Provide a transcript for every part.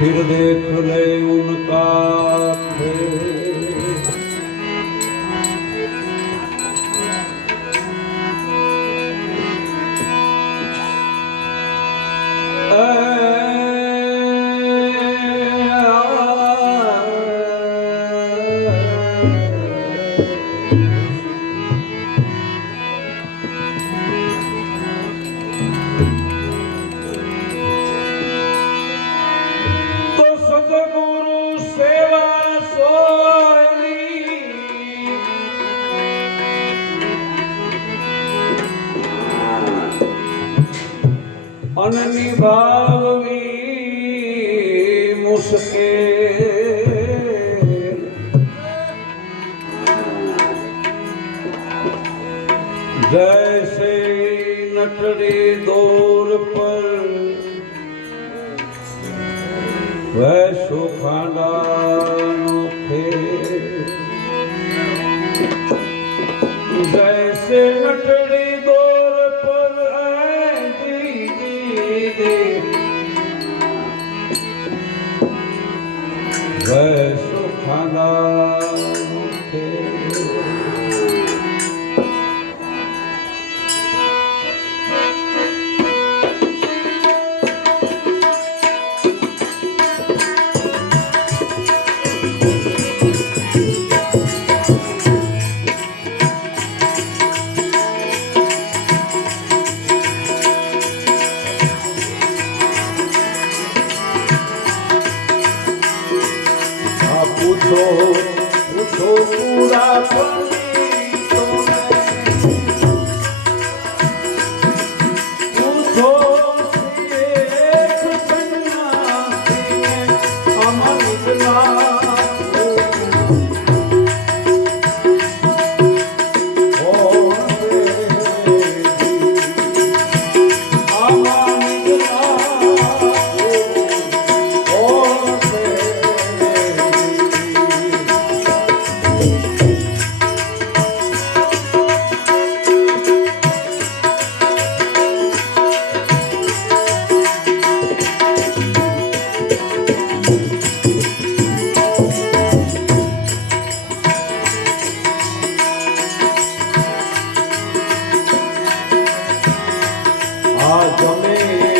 फिर देख ले उनका फिर ਸਕੇ ਜੈਸੇ ਨਟੜੀ ਦੂਰ ਪਰ ਵੈ ਸੁਖਾਂਡਾ ਨੋਖੇ ਜੈਸੇ ਨਟੜੀ ਦੂਰ आजमे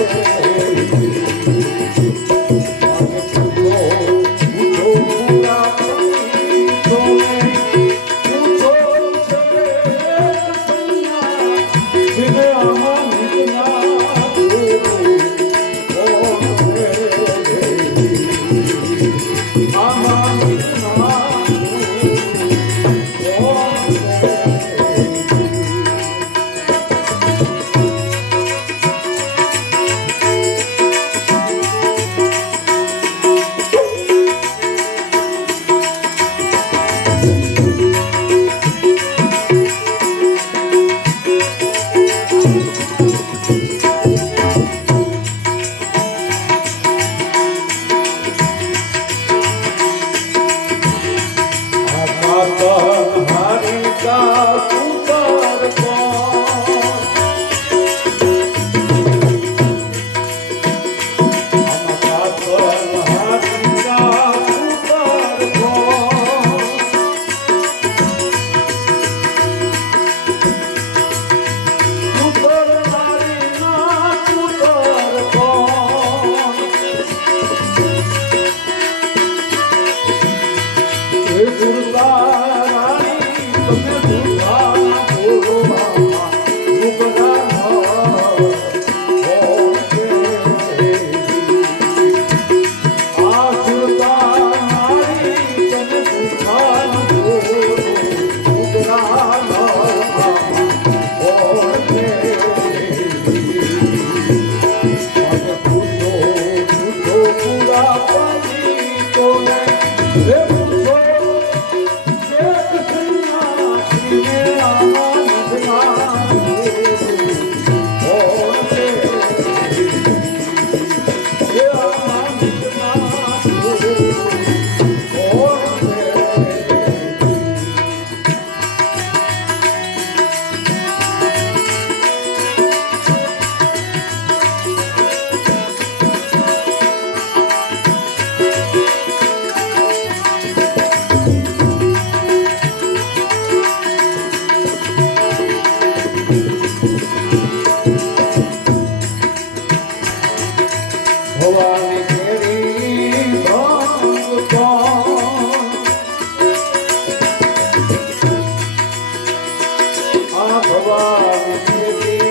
Thank you. भवानी देवी